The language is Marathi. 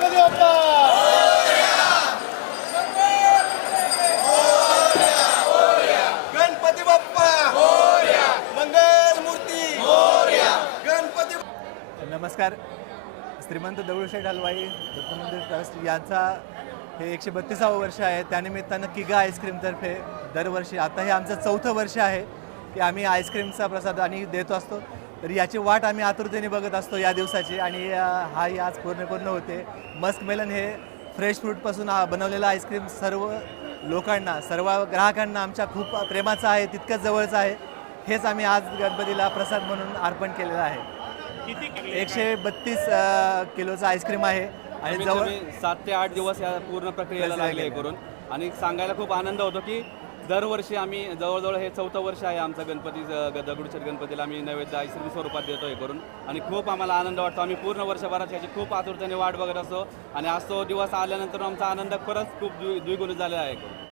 नमस्कार श्रीमंत दगडूशेठ हलवाई दत्तमंदिर ट्रस्ट यांचा हे एकशे बत्तीसावं वर्ष आहे त्यानिमित्तानं किगा आईस्क्रीमतर्फे दरवर्षी आता हे आमचं चौथं वर्ष आहे की आम्ही आईस्क्रीमचा प्रसाद आणि देतो असतो तर याची वाट आम्ही आतुरतेने बघत असतो या दिवसाची आणि हा ही आज पूर्णपूर्ण होते मस्क मेलन हे फ्रेश फ्रूटपासून बनवलेलं आईस्क्रीम सर्व लोकांना सर्व ग्राहकांना आमच्या खूप प्रेमाचं आहे तितकंच जवळचं आहे हेच आम्ही आज गणपतीला प्रसाद म्हणून अर्पण केलेलं आहे एकशे बत्तीस किलोचं आईस्क्रीम आहे आणि जवळ सात ते आठ दिवस या पूर्ण प्रक्रियेला लागले करून आणि सांगायला खूप आनंद होतो की दरवर्षी आम्ही जवळजवळ हे चौथं वर्ष आहे आमचं गणपती दगडूशेठ गणपतीला आम्ही नैवेद्य आईस्क्रीम स्वरूपात देतो हे करून आणि खूप आम्हाला आनंद वाटतो आम्ही पूर्ण वर्षभरात याची खूप आतुरतेने वाट बघत असतो आणि आज तो दिवस आल्यानंतर आमचा आनंद खरंच खूप द्वि झालेला आहे